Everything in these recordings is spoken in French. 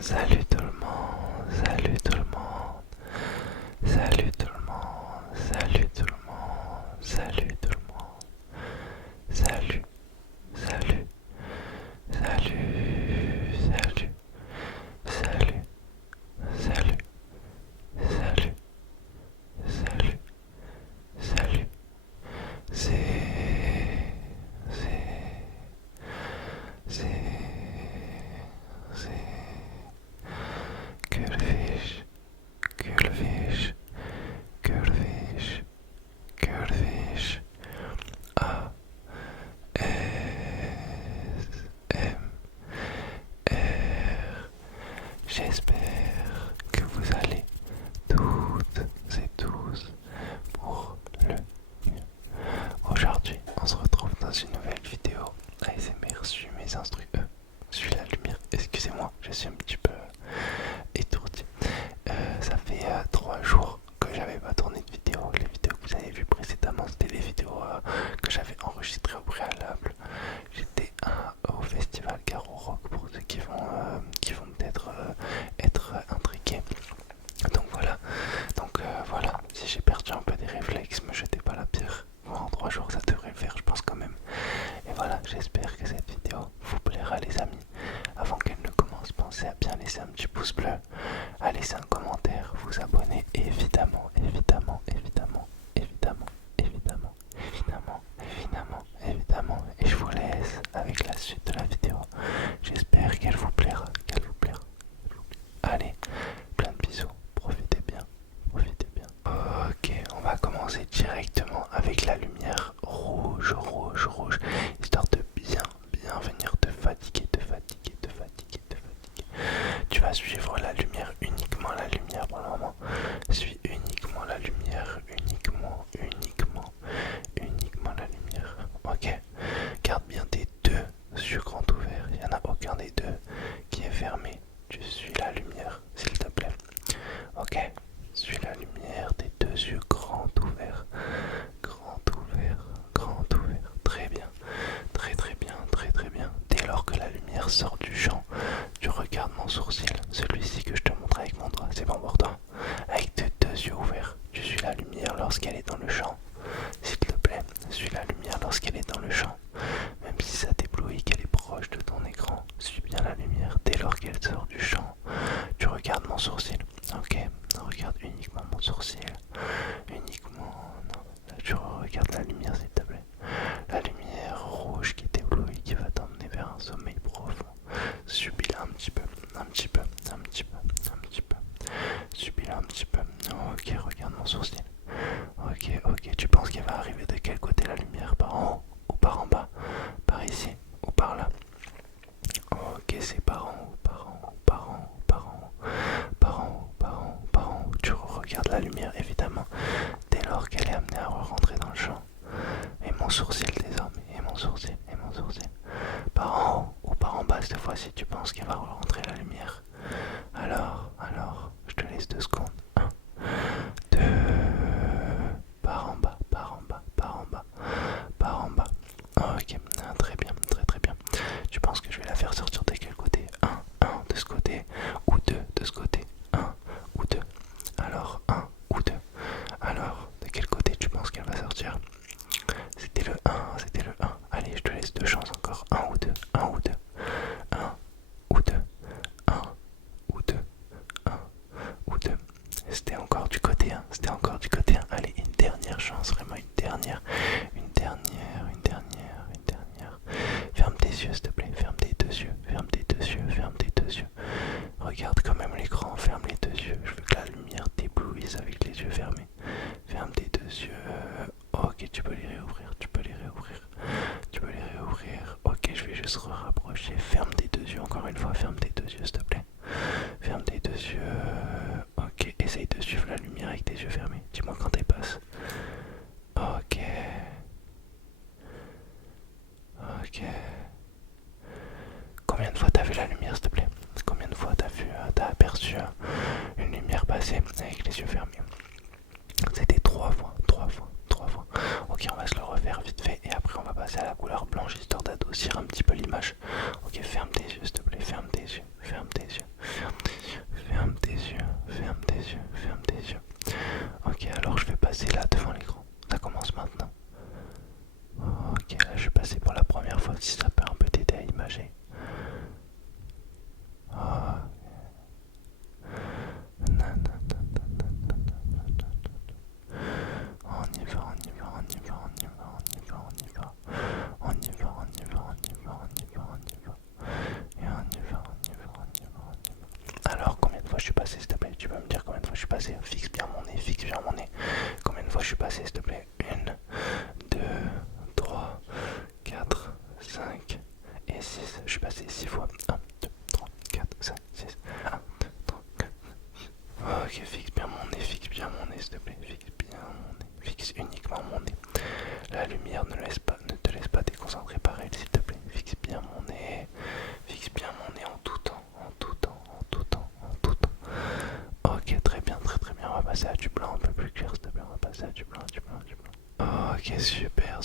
Salut tout le monde, salut tout le monde, salut tout le monde, salut tout le monde, salut tout le monde, salut, salut, salut, salut, salut, salut, salut, salut, salut, c'est, c'est, c'est, Curvish, Curvish, Curvish, Curvish, A, S, M, R. J'espère que vous allez toutes et tous pour le mieux. Aujourd'hui, on se retrouve dans une nouvelle vidéo ASMR. Suis mes instruits. Suis la lumière. Excusez-moi, je suis un petit peu étourdi. Ça fait 3 jours que j'avais pas tourné de vidéo. Les vidéos que vous avez vues précédemment, c'était des vidéos que j'avais enregistrées au préalable. J'étais au festival Garo Rock pour ceux qui vont peut-être être intrigués. Donc voilà, voilà, si j'ai perdu un peu des réflexes, me jetez pas la pierre. Bon, en 3 jours ça devrait le faire, je pense quand même. Et voilà, j'espère que cette vidéo vous plaira les amis. Avant qu'elle ne commence, pensez à bien laisser un petit pouce bleu, à laisser un commentaire, vous abonner évidemment, évidemment, évidemment, évidemment, évidemment, évidemment, évidemment, évidemment. Et je vous laisse avec la suite de la vidéo. J'espère qu'elle vous plaira, qu'elle vous plaira. Allez, plein de bisous, profitez bien, profitez bien. Ok, on va commencer directement avec la lumière rouge, rouge, rouge, histoire de bien venir te fatiguer, te fatiguer, te fatiguer, te fatiguer. Tu vas suivre la lumière, uniquement la lumière pour le moment. Suis uniquement la lumière, uniquement la lumière. Ok, garde bien tes deux yeux grands ouverts. Il n'y en a aucun des deux qui est fermé. Tu suis la lumière, s'il te plaît. Ok, suis la lumière, tes deux yeux grands ouverts. Grand ouvert, grand ouvert. Très bien, très très bien, très très bien. Dès lors que la lumière sort du champ, tu regardes mon sourcil, celui-ci que je te montre avec mon doigt. C'est bon pour toi? Avec tes deux yeux ouverts, tu suis la lumière lorsqu'elle est dans le champ. S'il te plaît, suis la lumière lorsqu'elle est dans le champ. Même si ça t'éblouit qu'elle est proche de ton écran, suis bien la lumière dès lors qu'elle sort du champ. Tu regardes mon sourcil. Ok, regarde uniquement mon sourcil. Uniquement. Non, là tu regardes la lumière s'il te plaît. La lumière rouge qui t'éblouit, qui va t'emmener vers un sommeil profond. Subis-la un petit peu, un petit peu, un petit peu, un petit peu. Subis-la un petit peu. Ok, regarde mon sourcil. Ok, ok, tu penses qu'elle va arriver de quel côté la lumière? Par en haut ou par en bas? Par ici ou par là? Ok, c'est par en haut, par en haut, par en haut, par en haut, par en haut, par en haut, par en haut. Tu regardes la lumière évidemment dès lors qu'elle est amenée à rentrer dans le champ. Et mon sourcil désormais, et mon sourcil, et mon sourcil. Par en haut ou par en bas cette fois-ci, tu penses qu'elle va rentrer la lumière? Alors, je te laisse 2 secondes. 1, 2, par en bas, par en bas, par en bas, par en bas. Ok, très bien, très très bien. Tu penses que je vais la faire sortir de quel côté? Un de ce côté, ou 2 de ce côté? Un ou 2? Alors, un ou 2? Alors, de quel côté tu penses qu'elle va sortir? C'était le un, c'était le un. Allez, je te laisse 2 chances encore. Un ou 2, un ou 2, un ou 2, un ou 2, un ou 2. C'était encore du côté 1, c'était encore du côté 1. Allez, une dernière chance, vraiment une dernière, une dernière, une dernière, une dernière. Ferme tes yeux, s'il te plaît, ferme tes 2 yeux, ferme tes 2 yeux, ferme tes 2 yeux. Regarde quand même l'écran, ferme les 2 yeux. Je veux que la lumière t'éblouisse avec les yeux fermés. Ferme tes 2 yeux. Ok, tu peux les réouvrir, tu peux les réouvrir, tu peux les réouvrir. Ok, je vais juste rapprocher. Ferme tes 2 yeux encore une fois, ferme tes 2 yeux, s'il te plaît. Ferme tes 2 yeux. Ok, essaye de suivre la lumière avec tes yeux fermés. Dis-moi quand elle passe. Ok. Ok. Combien de fois t'as vu la lumière, s'il te plaît? Combien de fois t'as aperçu une lumière passer avec les yeux fermés? C'était 3 fois, 3 fois, 3 fois. Ok, on va se le refaire vite fait et après on va passer à la couleur blanche histoire d'adoucir un petit peu l'image. Ok, ferme tes yeux, s'il te plaît, ferme tes yeux, ferme tes yeux, ferme fois je suis passé, s'il te plaît? Tu peux me dire combien de fois je suis passé? Fixe bien mon nez, fixe bien mon nez. Combien de fois je suis passé, s'il te plaît? 1, 2, 3, 4, 5 et 6. Je suis passé 6 fois. 1, 2, 3, 4, 5, 6. 1, 2, 3, 4. Ok, fixe bien mon nez, s'il te plaît. Fixe bien mon nez. Fixe uniquement mon nez. La lumière ne te laisse pas déconcentrer par elle, s'il te plaît. Fixe bien mon nez. Fixe bien mon nez en tout temps, en tout temps, en tout temps, en tout temps. Ok, très bien, très bien. On va passer à du blanc un peu plus clair, s'il te plaît. On va passer à du blanc, du blanc, du blanc. Ok, super.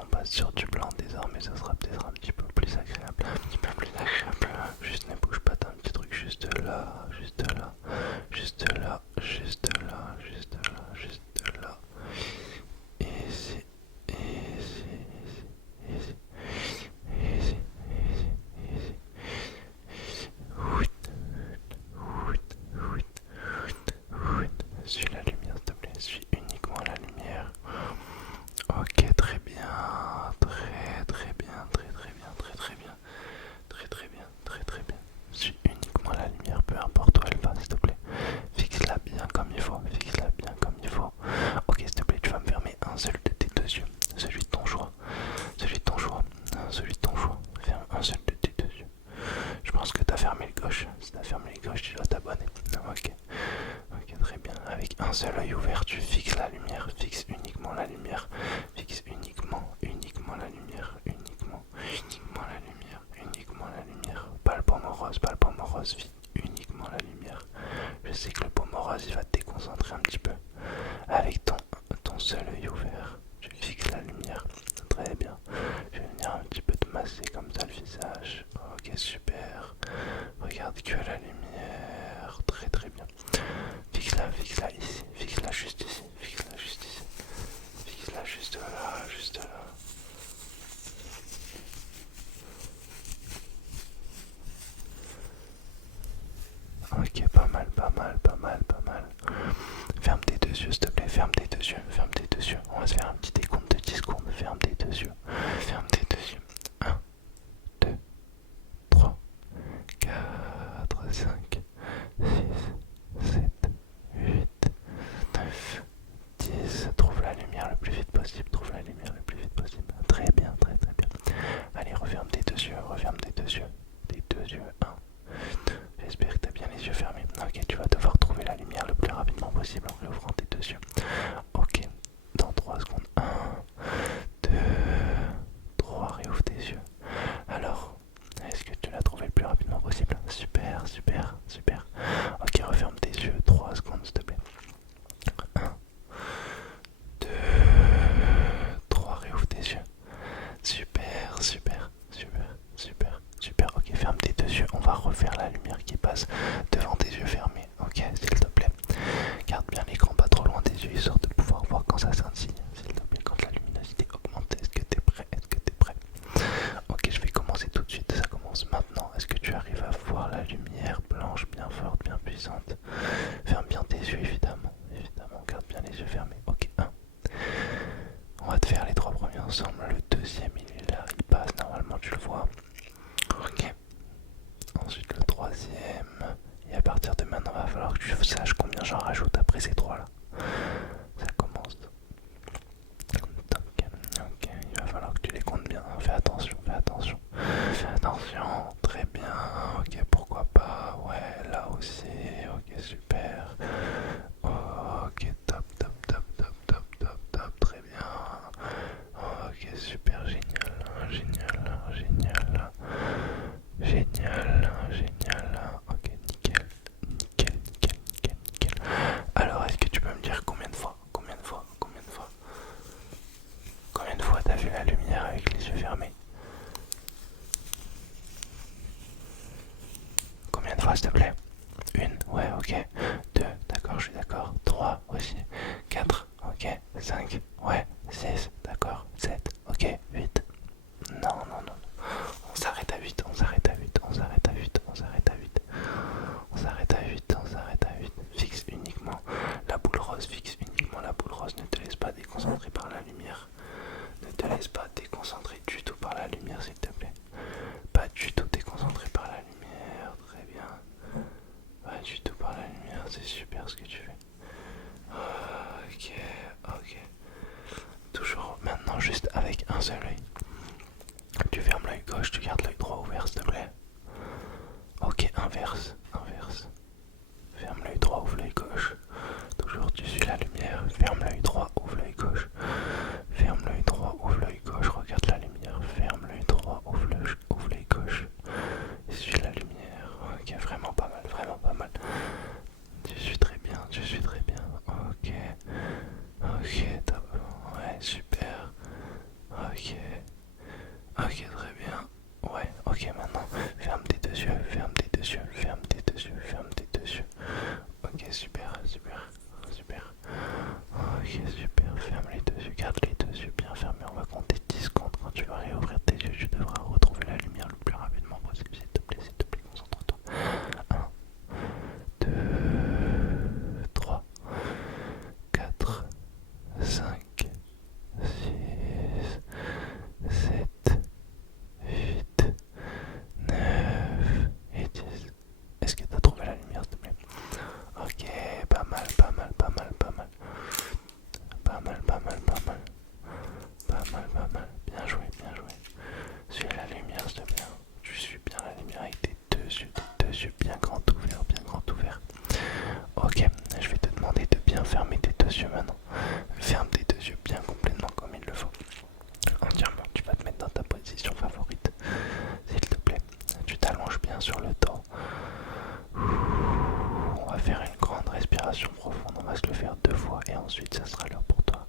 On passe sur du blanc désormais. Ça sera peut-être un petit peu plus agréable. Un petit peu plus agréable. Juste ne bouge pas, t'as un petit truc juste là, juste là, juste là, juste là, juste là, juste là. Easy, easy, easy, easy, easy, easy. Suis la lumière, s'il te plaît. Suis uniquement la lumière. Ok, très bien. Très bien. Très bien. Très bien. Suis uniquement la lumière, peu importe où elle va, s'il te plaît. Fixe-la bien comme il faut. Fixe-la bien comme il faut. Ok, s'il te plaît, tu vas me fermer un seul de tes deux yeux. Celui de ton choix. Celui de ton choix. Celui de ton choix. Ferme un seul de tes deux yeux. Je pense que tu as fermé le gauche. Si tu as fermé le gauche, tu dois t'abonner. Ok. Ok, très bien. Avec un seul œil ouvert, tu fixes la lumière. Fixe uniquement la lumière. Fixe uniquement la lumière. Uniquement la lumière. Uniquement la lumière. Pas le pomme rose, Fixe uniquement la lumière. Je sais que le pomme rose, il va te déconcentrer un petit peu. Avec ton seul œil ouvert, tu fixes la lumière. Très bien. Je vais venir un petit peu te masser comme ça le visage. Ok, super. Regarde que la lumière. Très bien. Fixe-la ici. Fixe-la juste ici. Fixe-la juste ici. Fixe-la juste là, juste là. Ok, pas mal. Ferme tes deux yeux, s'il te plaît. Ferme tes deux yeux. On va se faire un petit décompte de 10 secondes. Ferme tes deux yeux. Ferme tes deux yeux. 1, 2, 3, 4, 5, 6, 7, 8, 9, 10. Trouve la lumière le plus vite possible. Très bien. Allez, referme tes deux yeux. Tes deux yeux. 1, 2. J'espère que tu as bien les yeux fermés. Ok, tu vas devoir trouver la lumière le plus rapidement possible en réouvrant tes deux yeux. Ok, dans 3 secondes. 1, 2, 3. Réouvre tes yeux. Alors, est-ce que tu l'as trouvé le plus rapidement possible? Super. Ok, referme tes yeux. 3 secondes, s'il te plaît. 1, 2, 3. Réouvre tes yeux. Super. Ok, ferme tes deux yeux. On va refaire la lumière qui passe devant tes yeux fermés. Ok, s'il te plaît. Garde bien l'écran pas trop loin des yeux, histoire de pouvoir voir quand ça scintille. S'il te plaît, quand la luminosité augmente. Est-ce que t'es prêt? Ok, je vais commencer tout de suite. Ça commence maintenant. Est-ce que tu arrives à voir la lumière blanche, bien forte, bien puissante? Ferme bien tes yeux, évidemment. Garde bien les yeux fermés. Ok, 1. On va te faire les 3 premiers ensemble. Le deuxième, il est là, il passe. Normalement, tu le vois. Ok. Ensuite, le troisième. Et à partir de maintenant, il va falloir que tu saches combien j'en rajoute après ces 3 là. Ça commence. Ok, il va falloir que tu les comptes bien. Fais attention. Très bien. Ok, pourquoi pas. Ouais, là aussi. Ok, super. Ok, top. Très bien. Ok, super, génial. Ok, nickel. Alors, est-ce que tu peux me dire combien de fois t'as vu la lumière avec les yeux fermés? Combien de fois, s'il te plaît? 1, ouais, ok. 2, d'accord, je suis d'accord. 3 aussi. 4, ok. 5, ouais. 6, d'accord. 7, ok. 8. Non. On s'arrête à 8. Fixe uniquement la boule rose. Ne te laisse pas déconcentrer par la lumière. Du tout par la lumière, s'il te plaît. Pas du tout déconcentré par la lumière. Très bien. Pas du tout par t'allonges bien sur le dos. On va faire une grande respiration profonde. On va se le faire 2 fois et ensuite ça sera l'heure pour toi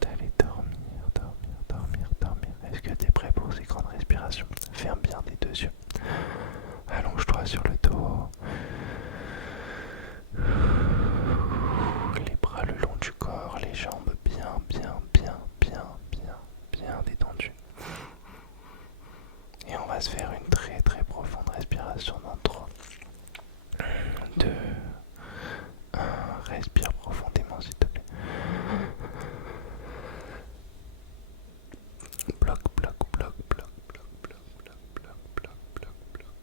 d'aller dormir, dormir, dormir, dormir. Est-ce que tu es prêt pour ces grandes respirations? Ferme bien tes 2 yeux. Allonge-toi sur le dos. Les bras le long du corps, les jambes bien, bien, bien, bien, bien, bien détendues. Et on va se faire une très très profonde respiration dans 3, 2, 1. Respire profondément s'il te plaît. Bloc, bloc, bloc, bloc, bloc, bloc, bloc, bloc, bloc, bloc, bloc.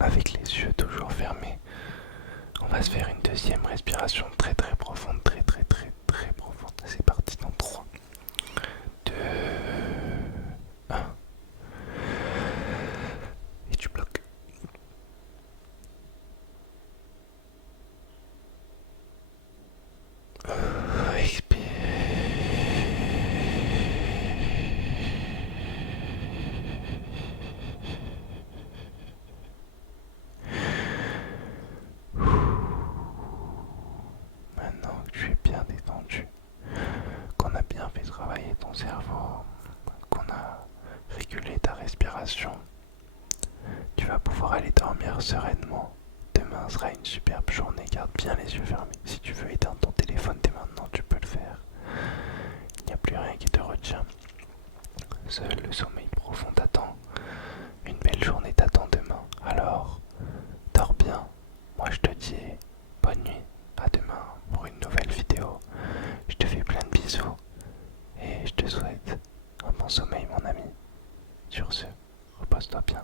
Avec les yeux toujours fermés, on va se faire une deuxième respiration très très profonde, très très très très profonde. C'est parti dans 3, 2, 1. Et tu bloques. Expire. Maintenant que tu es bien détendu, qu'on a bien fait travailler ton cerveau, qu'on a régulé ta respiration, tu vas pouvoir aller dormir sereinement. Demain sera une superbe journée, garde bien les yeux fermés. Si tu veux éteindre ton téléphone dès maintenant, tu peux le faire. Il n'y a plus rien qui te retient. Seul le sommeil profond t'attend. Une belle journée t'attend demain. Alors, dors bien. Moi je te dis bonne nuit. À demain pour une nouvelle vidéo. Je te fais plein de bisous. Et je te souhaite un bon sommeil mon ami. Sur ce, repose-toi bien.